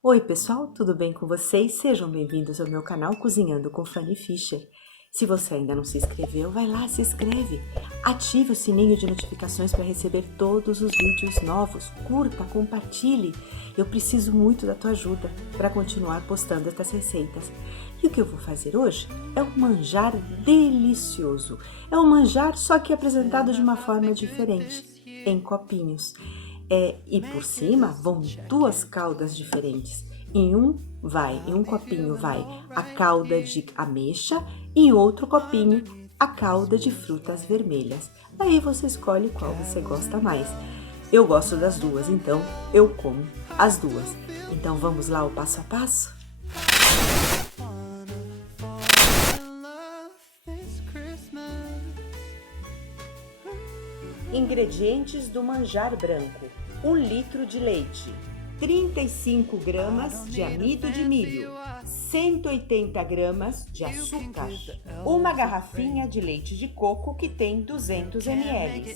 Oi pessoal, tudo bem com vocês? Sejam bem-vindos ao meu canal Cozinhando com Fanny Fischer. Se você ainda não se inscreveu, vai lá, se inscreve. Ative o sininho de notificações para receber todos os vídeos novos. Curta, compartilhe. Eu preciso muito da tua ajuda para continuar postando estas receitas. E o que eu vou fazer hoje é um manjar delicioso. É um manjar só que apresentado de uma forma diferente, em copinhos. E por cima vão duas caldas diferentes. Em um copinho vai a calda de ameixa, em outro copinho a calda de frutas vermelhas. Aí você escolhe qual você gosta mais. Eu gosto das duas, então eu como as duas. Então vamos lá ao passo a passo? Ingredientes do manjar branco: 1 litro de leite, 35 gramas de amido de milho, 180 gramas de açúcar, uma garrafinha de leite de coco que tem 200 ml,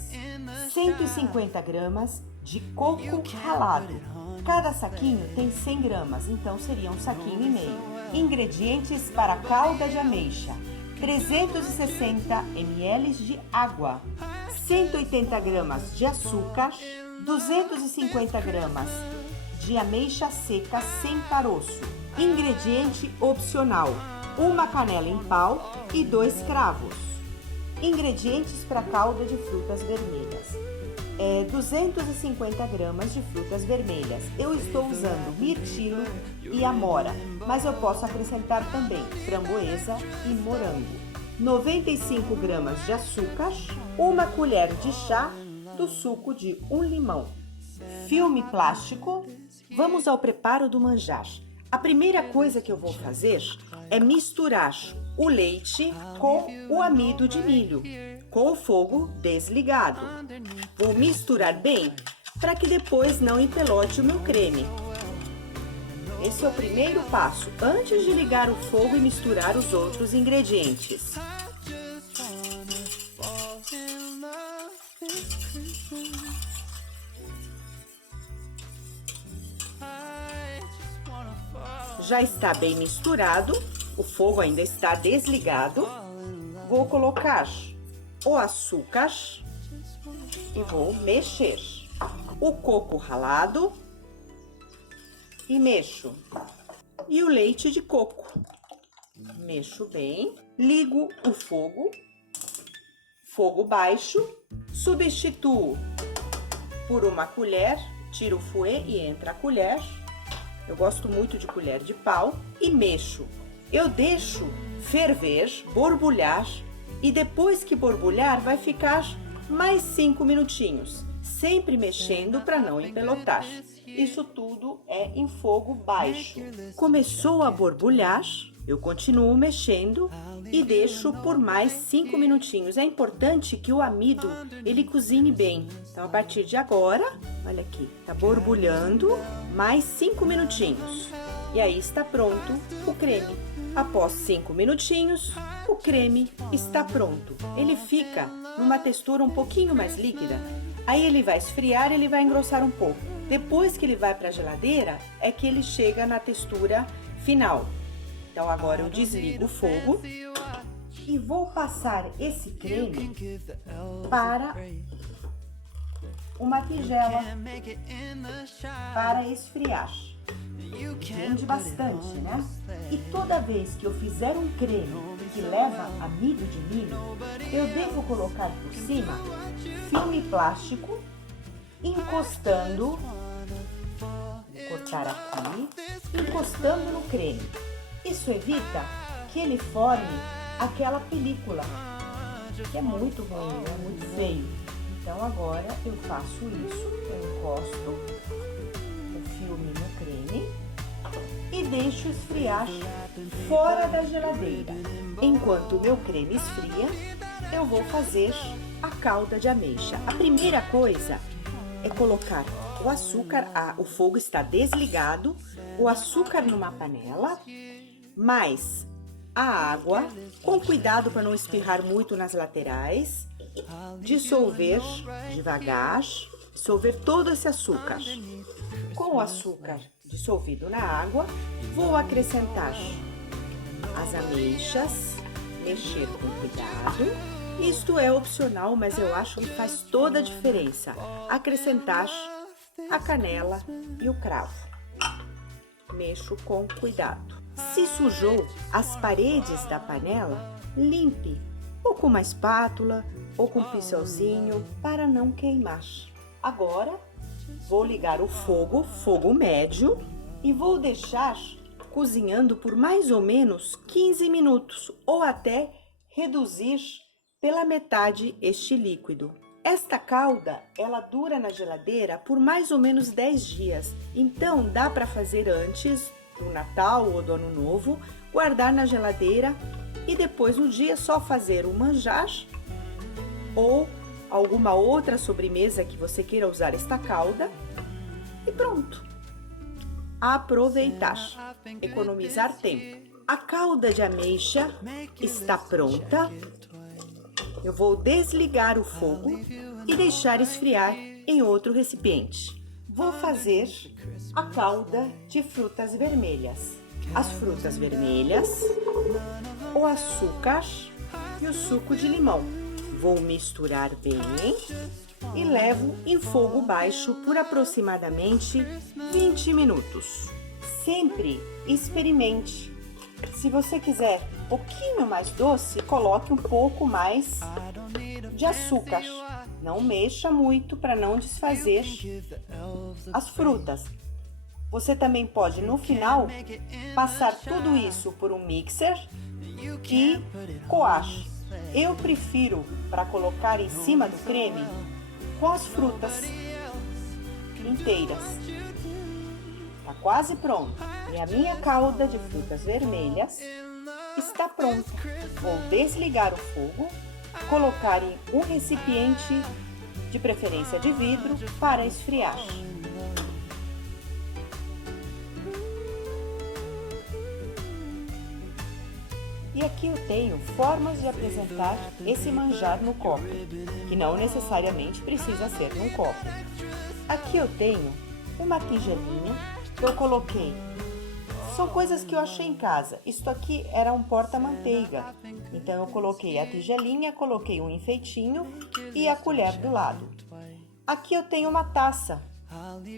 150 gramas de coco ralado. Cada saquinho tem 100 gramas, então seria um saquinho e meio. Ingredientes para calda de ameixa: 360 ml de água, 180 gramas de açúcar, 250 gramas de ameixa seca sem caroço. Ingrediente opcional: uma canela em pau e 2 cravos. Ingredientes para calda de frutas vermelhas: 250 gramas de frutas vermelhas. Eu estou usando mirtilo e amora, mas eu posso acrescentar também framboesa e morango. 95 gramas de açúcar, uma colher de chá do suco de um limão. Filme plástico. Vamos ao preparo do manjar. A primeira coisa que eu vou fazer é misturar o leite com o amido de milho, com o fogo desligado. Vou misturar bem para que depois não empelote o meu creme. Esse é o primeiro passo, antes de ligar o fogo e misturar os outros ingredientes. Já está bem misturado, o fogo ainda está desligado. Vou colocar o açúcar e vou mexer. O coco ralado e mexo. E o leite de coco. Mexo bem, ligo o fogo, fogo baixo, substituo por uma colher, tiro o fouet e entra a colher. Eu gosto muito de colher de pau e mexo. Eu deixo ferver, borbulhar e depois que borbulhar vai ficar mais 5 minutinhos, sempre mexendo para não empelotar. Isso tudo é em fogo baixo. Começou a borbulhar, eu continuo mexendo e deixo por mais 5 minutinhos. É importante que o amido ele cozinhe bem. Então a partir de agora, olha aqui, tá borbulhando, mais 5 minutinhos. E aí está pronto o creme. Após 5 minutinhos, o creme está pronto. Ele fica numa textura um pouquinho mais líquida. Aí ele vai esfriar, ele vai engrossar um pouco. Depois que ele vai para a geladeira, é que ele chega na textura final. Então agora eu desligo o fogo e vou passar esse creme para uma tigela para esfriar. Rende bastante, né? E toda vez que eu fizer um creme que leva amido de milho, eu devo colocar por cima filme plástico, encostando, vou cortar aqui, encostando no creme. Isso evita que ele forme aquela película, que é muito ruim, é muito feio. Então agora eu faço isso, eu encosto o filme no creme e deixo esfriar fora da geladeira. Enquanto o meu creme esfria, eu vou fazer a calda de ameixa. A primeira coisa é colocar o açúcar, o fogo está desligado, o açúcar numa panela, mais a água, com cuidado para não espirrar muito nas laterais, dissolver devagar, dissolver todo esse açúcar. Com o açúcar dissolvido na água. Vou acrescentar as ameixas, mexer com cuidado. Isto é opcional, mas eu acho que faz toda a diferença. Acrescentar a canela e o cravo. Mexo com cuidado. Se sujou as paredes da panela, limpe ou com uma espátula ou com um pincelzinho para não queimar. Agora, vou ligar o fogo médio, e vou deixar cozinhando por mais ou menos 15 minutos ou até reduzir pela metade este líquido. Esta calda, ela dura na geladeira por mais ou menos 10 dias, então dá para fazer antes do Natal ou do Ano Novo, guardar na geladeira e depois no dia só fazer o manjar ou alguma outra sobremesa que você queira usar esta calda e pronto. Aproveitar, economizar tempo. A calda de ameixa está pronta. Eu vou desligar o fogo e deixar esfriar em outro recipiente. Vou fazer a calda de frutas vermelhas. As frutas vermelhas, o açúcar e o suco de limão. Vou misturar bem e levo em fogo baixo por aproximadamente 20 minutos. Sempre experimente. Se você quiser um pouquinho mais doce, coloque um pouco mais de açúcar. Não mexa muito para não desfazer as frutas. Você também pode, no final, passar tudo isso por um mixer e coar. Eu prefiro para colocar em cima do creme com as frutas inteiras. Tá quase pronto. E a minha calda de frutas vermelhas está pronta. Vou desligar o fogo, colocar em um recipiente, de preferência de vidro, para esfriar. E aqui eu tenho formas de apresentar esse manjar no copo, que não necessariamente precisa ser num copo. Aqui eu tenho uma tigelinha que eu coloquei. São coisas que eu achei em casa. Isto aqui era um porta-manteiga. Então eu coloquei a tigelinha, coloquei um enfeitinho e a colher do lado. Aqui eu tenho uma taça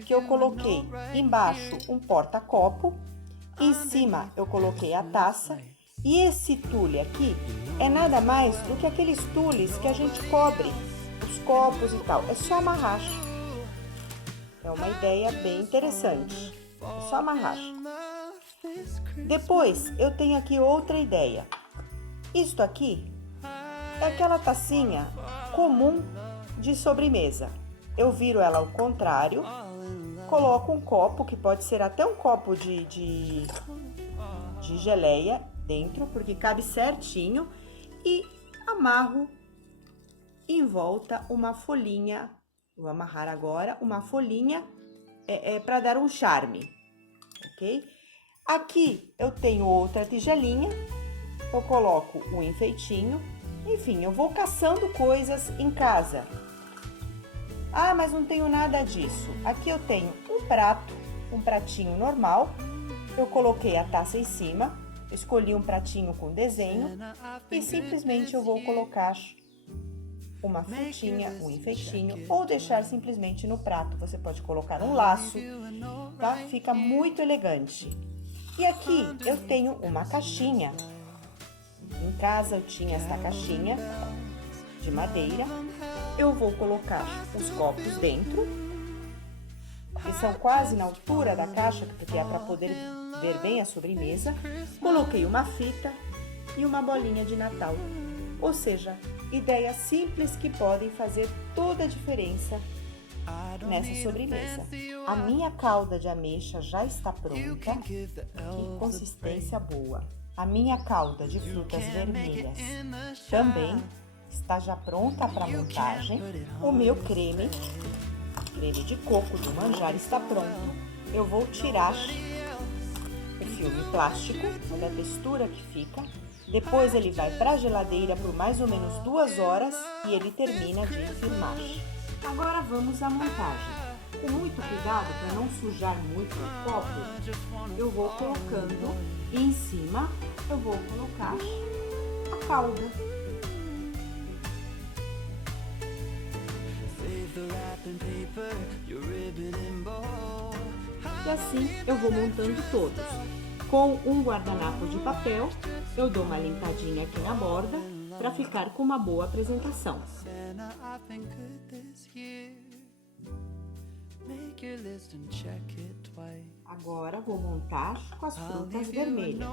que eu coloquei embaixo um porta-copo. Em cima eu coloquei a taça. E esse tule aqui é nada mais do que aqueles tules que a gente cobre os copos e tal. É só amarrar. É uma ideia bem interessante. É só amarrar. Depois, eu tenho aqui outra ideia. Isto aqui é aquela tacinha comum de sobremesa. Eu viro ela ao contrário, coloco um copo, que pode ser até um copo de geleia dentro, porque cabe certinho, e amarro em volta uma folhinha. Vou amarrar agora uma folhinha para dar um charme, ok? Aqui eu tenho outra tigelinha, eu coloco um enfeitinho. Enfim, eu vou caçando coisas em casa. Ah, mas não tenho nada disso. Aqui eu tenho um pratinho normal. Eu coloquei a taça em cima, escolhi um pratinho com desenho e simplesmente eu vou colocar uma frutinha, um enfeitinho, ou deixar simplesmente no prato. Você pode colocar um laço, tá? Fica muito elegante. E aqui eu tenho uma caixinha. Em casa eu tinha esta caixinha de madeira. Eu vou colocar os copos dentro, que são quase na altura da caixa, porque é para poder ver bem a sobremesa. Coloquei uma fita e uma bolinha de Natal. Ou seja, ideias simples que podem fazer toda a diferença nessa sobremesa. A minha calda de ameixa já está pronta, que consistência boa. A minha calda de frutas vermelhas também está já pronta para montagem. O meu creme de coco do manjar está pronto. Eu vou tirar o filme plástico, olha a textura que fica. Depois ele vai para a geladeira por mais ou menos 2 horas e ele termina de firmar. Agora vamos à montagem. Com muito cuidado para não sujar muito o copo, eu vou colocando e em cima eu vou colocar a calda. E assim eu vou montando todos. Com um guardanapo de papel, eu dou uma limpadinha aqui na borda para ficar com uma boa apresentação. Agora vou montar com as frutas vermelhas.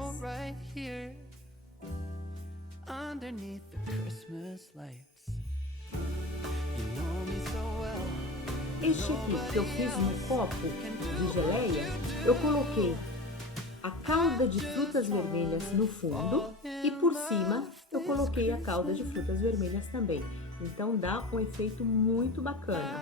Este aqui que eu fiz no copo de geleia, eu coloquei a calda de frutas vermelhas no fundo e por cima eu coloquei a calda de frutas vermelhas também. Então dá um efeito muito bacana.